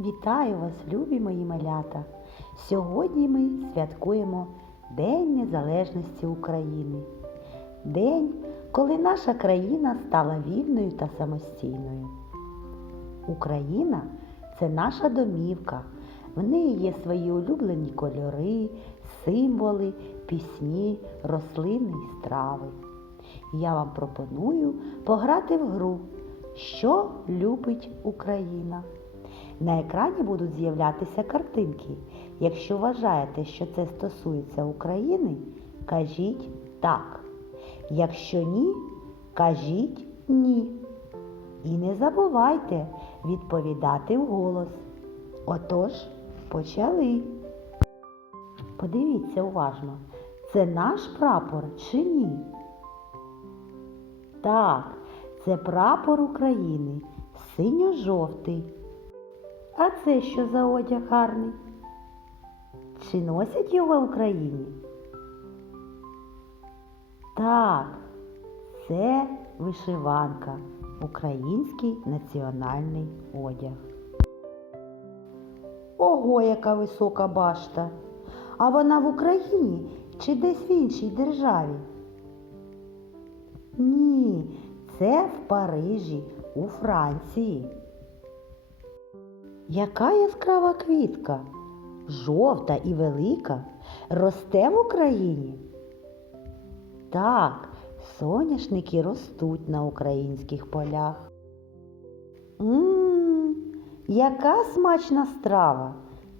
Вітаю вас, любі мої малята! Сьогодні ми святкуємо День Незалежності України. День, коли наша країна стала вільною та самостійною. Україна це наша домівка. В неї є свої улюблені кольори, символи, пісні, рослини і страви. Я вам пропоную пограти в гру, що любить Україна. На екрані будуть з'являтися картинки. Якщо вважаєте, що це стосується України, кажіть так. Якщо ні, кажіть ні. І не забувайте відповідати вголос. Отож, почали. Подивіться уважно, це наш прапор чи ні? Так, це прапор України, синьо-жовтий. А це що за одяг гарний? Чи носять його в Україні? Так, це вишиванка, український національний одяг. Ого, яка висока башта! А вона в Україні чи десь в іншій державі? Ні, це в Парижі, у Франції. Яка яскрава квітка, жовта і велика, росте в Україні? Так, соняшники ростуть на українських полях. Мм, яка смачна страва!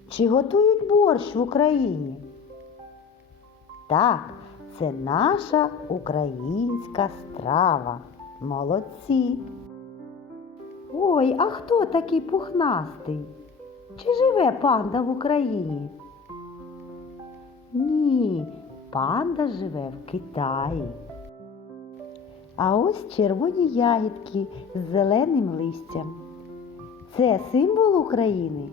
Чи готують борщ в Україні? Так, це наша українська страва. Молодці! Ой, а хто такий пухнастий? Чи живе панда в Україні? Ні, панда живе в Китаї. А ось червоні ягідки з зеленим листям. Це символ України?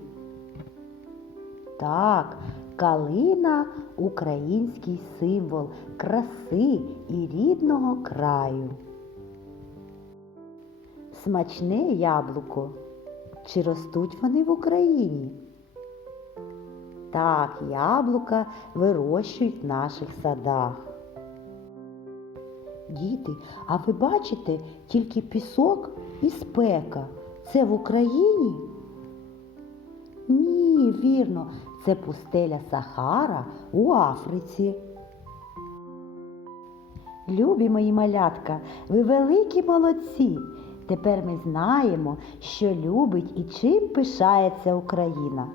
Так, калина український символ краси і рідного краю. Смачне яблуко. Чи ростуть вони в Україні? Так, яблука вирощують в наших садах. Діти, а ви бачите тільки пісок і спека. Це в Україні? Ні, вірно, це пустеля Сахара у Африці. Любі мої малятка, ви великі молодці. Тепер ми знаємо, що любить і чим пишається Україна.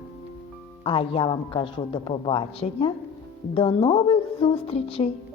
А я вам кажу до побачення, до нових зустрічей!